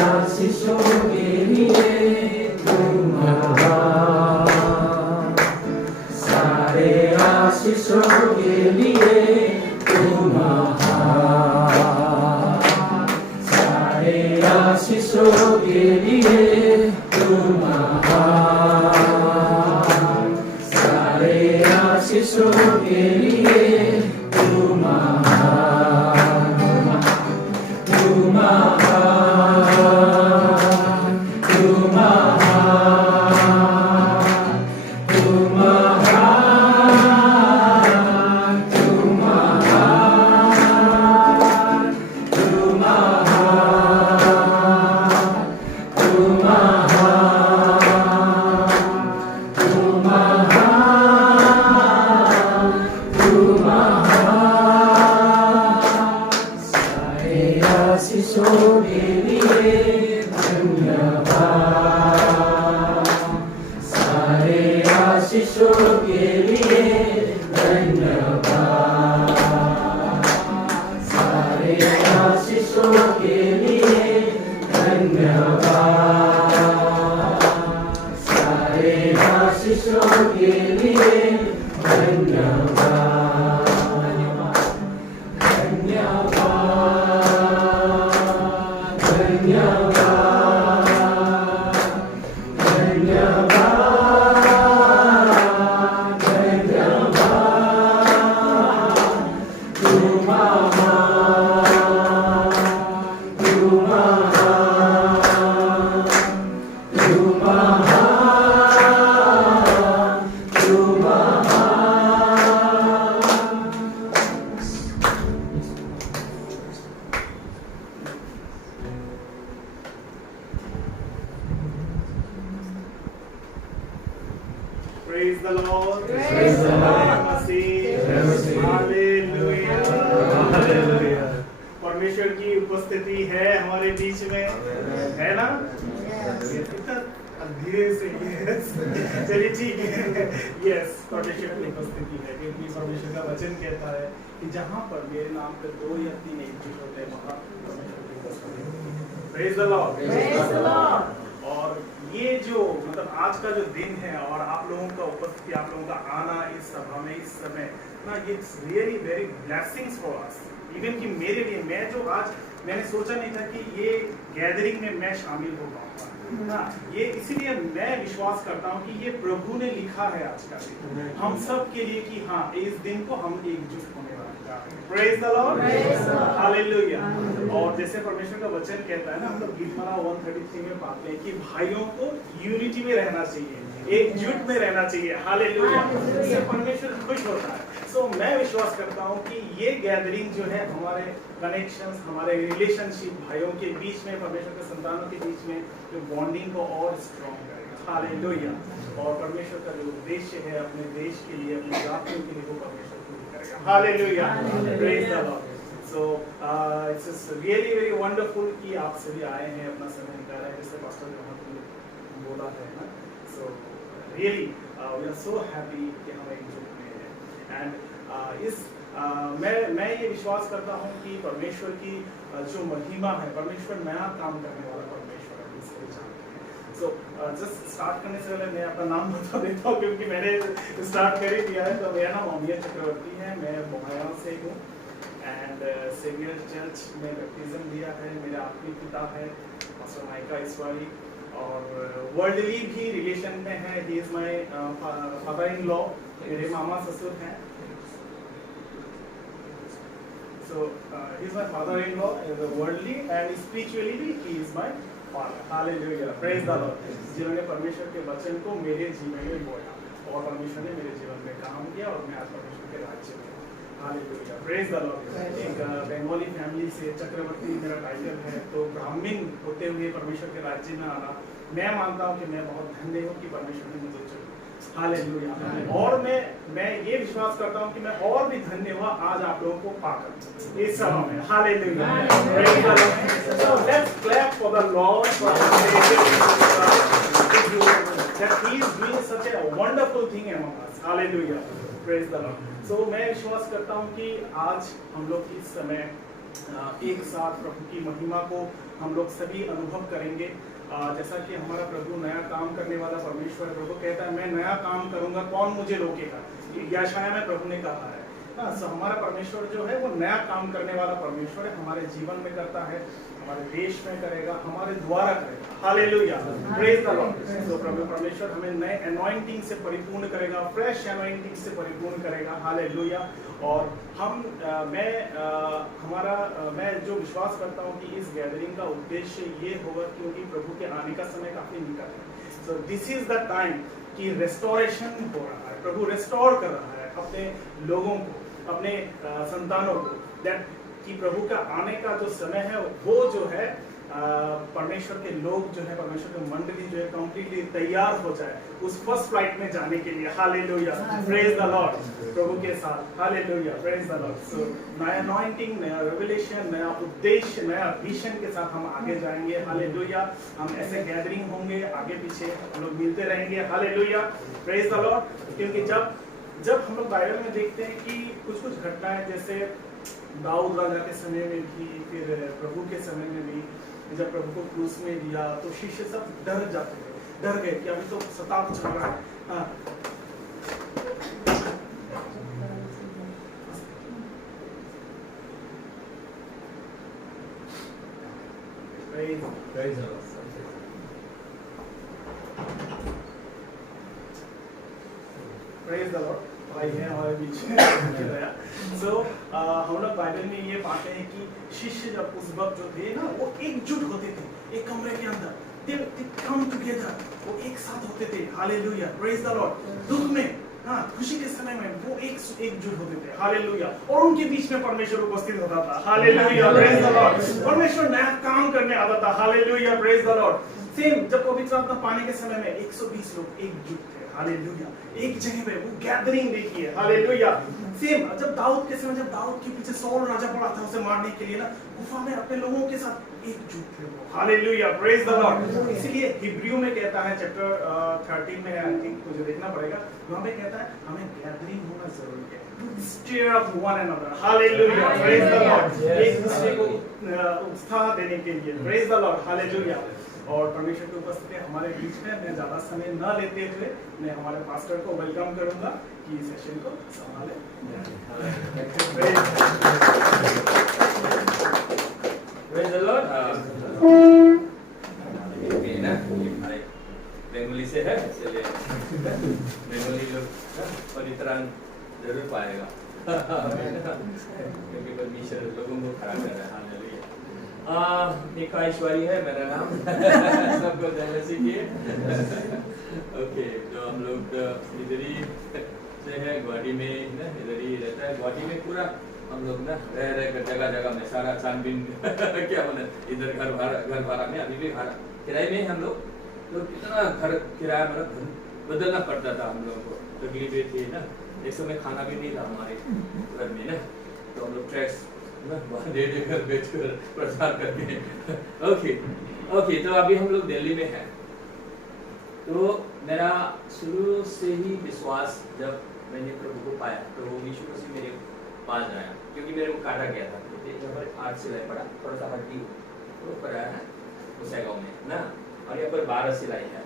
आशीषों के लिए तुम महान, सारे आशीषों के लिए तुम महान, सारे आशीषों के लिए तुम महान, सारे आशीषों के लिए तुम महान, तुम महान, तुम महान, तुम महान, तुम महान, तुम महान, तुम महान, तुम महान, तुम महान, सारे आशीषों के लिए धन्यवाद, सारे आशीषों के लिए धन्यवाद, सारे आशीषों के लिए धन्यवाद, सारे आशीषों के लिए धन्यवाद, धन्यवाद, धन्यवाद, धन्यवाद, धन्यवाद, तुम महान, तुम महान, तुम महान, तुम महान। Praise the Lord. Praise the Lord. Hallelujah. परमेश्वर की उपस्थिति है हमारे बीच में, है ना? धीरे से चलिए ठीक है। यस, परमेश्वर की उपस्थिति है, क्योंकि परमेश्वर का वचन कहता है कि जहाँ पर मेरे नाम पे 2 या 3 एकजुट होते हैं वहाँ परमेश्वर की उपस्थिति। Praise the Lord. Praise the Lord. और ये जो मतलब आज का जो दिन है और आप लोगों का उपस्थिति, आप लोगों का आना इस सभा में इस समय ना, it's really very blessings for us. Even कि मेरे लिए, मैं जो आज मैंने सोचा नहीं था कि ये गैदरिंग में मैं शामिल हो पाऊंगा ना, ये इसीलिए मैं विश्वास करता हूँ कि ये प्रभु ने लिखा है आज का दिन हम सब के लिए कि हाँ, इस दिन को हम एकजुट होने वाले हैं। Praise the Lord. Hallelujah. और जैसे परमेश्वर का वचन कहता है ना, हम लोग गीतमाला 133 में पाते हैं कि भाइयों को यूनिटी में रहना चाहिए, एकजुट में रहना चाहिए। हालेलुया। इससे परमेश्वर खुश होता है। सो मैं विश्वास करता हूँ कि ये गैदरिंग जो है हमारे कनेक्शंस, हमारे रिलेशनशिप भाइयों के बीच में, परमेश्वर के संतानों के बीच में जो बॉन्डिंग को और स्ट्रॉन्ग करेगा। हालेलुया। और परमेश्वर का जो उद्देश्य है अपने देश के लिए, अपनी जातियों के लिए, वो परमेश्वर पूरी करेगा। Hallelujah. Praise the Lord. So it's really very wonderful कि आप सभी आए हैं, अपना समय निकाला है, जैसे पास्टर ने बोला है ना। So really we are so happy कि हम एकजुट में हैं। एंड मैं ये विश्वास करता हूँ कि परमेश्वर की जो महिमा है, परमेश्वर नया काम करने वाला परमेश्वर है, इसको जानते हैं। सो जस्ट स्टार्ट करने से पहले मैं अपना नाम बता देता हूँ, क्योंकि मैंने स्टार्ट कर ही दिया है। तो मेरा नाम अमिया चक्रवर्ती है, मैं बोहाया से हूँ एंड सेवियर चर्च में बैप्टिज्म लिया है। मेरे आत्मिक पिता है पास्टर माइका इसवाली, और वर्ल्डली भी रिलेशन में है। He is my father in law, मेरे मामा ससुर हैं। So he is my father-in-law, worldly and spiritually he is my father. Hallelujah. Praise the Lord. जिन्होंने परमेश्वर के वचन को मेरे जीवन में बोया और परमेश्वर ने मेरे जीवन में काम किया और मैं आज परमेश्वर के राज्य में। Hallelujah. Praise the Lord. एक बंगाली फैमिली से चक्रवर्ती मेरा टाइटल है, तो ब्राह्मण होते हुए परमेश्वर के राज्य में आना, मैं मानता हूँ कि मैं बहुत धन्य हूँ कि परमेश्वर ने मुझे चुना। हालेलुया। और मैं ये विश्वास करता हूँ कि मैं और भी धन्य हुआ आज आप लोगों को पाकर इस सभा में। Hallelujah. So let's clap for the Lord for that he is doing such a wonderful thing among us. Hallelujah. Praise the Lord. So मैं विश्वास करता हूँ कि आज हम लोग इस समय एक साथ प्रभु की महिमा को हम लोग सभी अनुभव करेंगे। जैसा कि हमारा प्रभु नया काम करने वाला परमेश्वर है। प्रभु कहता है मैं नया काम करूंगा, कौन मुझे रोकेगा। यशायाह में प्रभु ने कहा है। सो हमारा परमेश्वर जो है वो नया काम करने वाला परमेश्वर है, हमारे जीवन में करता है, हमारे देश में करेगा, हमारे द्वारा करेगा। Hallelujah, praise the Lord. तो प्रभु परमेश्वर हमें नए अनॉइंटिंग से परिपूर्ण करेगा, फ्रेश अनॉइंटिंग से परिपूर्ण करेगा। हालेलुया। और मैं जो विश्वास करता हूँ कि इस गैदरिंग का उद्देश्य ये होगा क्योंकि प्रभु के आने का समय काफी निकट है। So this is the time कि रेस्टोरेशन हो रहा है, प्रभु रेस्टोर कर रहा है अपने लोगों को, अपने संतानों को। दैट कि प्रभु का आने का जो समय है वो जो है परमेश्वर के लोग जो है, परमेश्वर की मंडली जो है कंप्लीटली तैयार हो जाए उस फर्स्ट फ्लाइट में जाने के लिए। Hallelujah, praise the Lord. प्रभु के साथ hallelujah, praise the Lord. So नया अनॉइंटिंग, नया रेवलेशन, नया उद्देश्य, नया विजन के साथ हम आगे जाएंगे। हालेलुया। हम ऐसे गैदरिंग होंगे, आगे पीछे हम लोग मिलते रहेंगे। Hallelujah, praise the Lord. क्योंकि जब हम लोग बाइबल में देखते हैं कि कुछ घटनाएं जैसे दाऊद राजा के समय में भी, फिर प्रभु के समय में भी, जब प्रभु को क्रूस में दिया तो शिष्य सब डर जाते थे, डर गए कि अभी तो सताव चल रहा है। हाँ। Praise the Lord. भाई है हमारे बीच में। सो हम लोग बाइबल में ये पाते हैं कि शिष्य जब उस वक्त जो थे ना वो एकजुट होते थे, एक कमरे के अंदर they come together, वो एक साथ होते थे। Hallelujah, praise the Lord. दुख में, हाँ, खुशी के समय में वो एकजुट होते थे। हालेलुया। और उनके बीच में परमेश्वर उपस्थित होता था। Hallelujah, praise the Lord. परमेश्वर नया काम करने आता था। Hallelujah, praise the Lord. Same जब पवित्र आत्मा पाने के समय में 120 लोग एकजुट थे। हालेलुया, एक जगह पे वो गैदरिंग देखिए। हालेलुया। सेम जब दाऊद के समय, जब दाऊद के पीछे सौल राजा पड़ा था उसे मारने के लिए ना, गुफा में अपने लोगों के साथ एकजुट थे वो। Hallelujah, praise the Lord. इसीलिए हिब्रू में कहता है, चैप्टर 13 में है, आई थिंक मुझे देखना पड़ेगा, वहां पे कहता है हमें गैदरिंग होना जरूरी है। Stir up one another. Hallelujah. Praise the Lord. एक दूसरे को उत्साह देने के लिए। Praise the Lord. Hallelujah. और परमेश्वर की उपस्थिति हमारे बीच में। मैं ज्यादा समय न लेते हुए मैं हमारे पास्टर को वेलकम करूंगा कि इस सेशन को संभाले। Praise the Lord. ना हमारे बेंगोली से है, इसलिए बेंगोली लोग परित्राण जरूर पाएगा क्योंकि परमेश्वर लोगों को खड़ा कर रहा है। निका ईश्वरी है मेरा नाम। सबको जानने सीखिए। ओके, तो हम लोग इधर ही से है, गुवाहाटी में ना, इधर ही रहता है। गुवाहाटी में पूरा हम लोग ना रह कर जगह जगह में सारा छानबीन क्या बोले, इधर घर भाड़ा में अभी भी भाड़ा किराए में हम लोग तो कितना घर किराया मतलब बदलना पड़ता था हम लोगों को, तकलीफें थी ना। एक समय खाना भी नहीं था हमारे घर में ना, तो हम लोग ट्रैक्स दे देकर बेचकर प्रसार करके। ओके, तो अभी हम लोग दिल्ली में हैं। तो मेरा शुरू से ही विश्वास, जब मैंने प्रभु को पाया तो यीशु मसीह मेरे पास आया, क्योंकि मेरे को काटा गया था। यहाँ पर 8 सिलाई पड़ा, थोड़ा सा हड्डी तो पड़ा है उस गाँव में ना, और यहाँ पर 12 सिलाई है।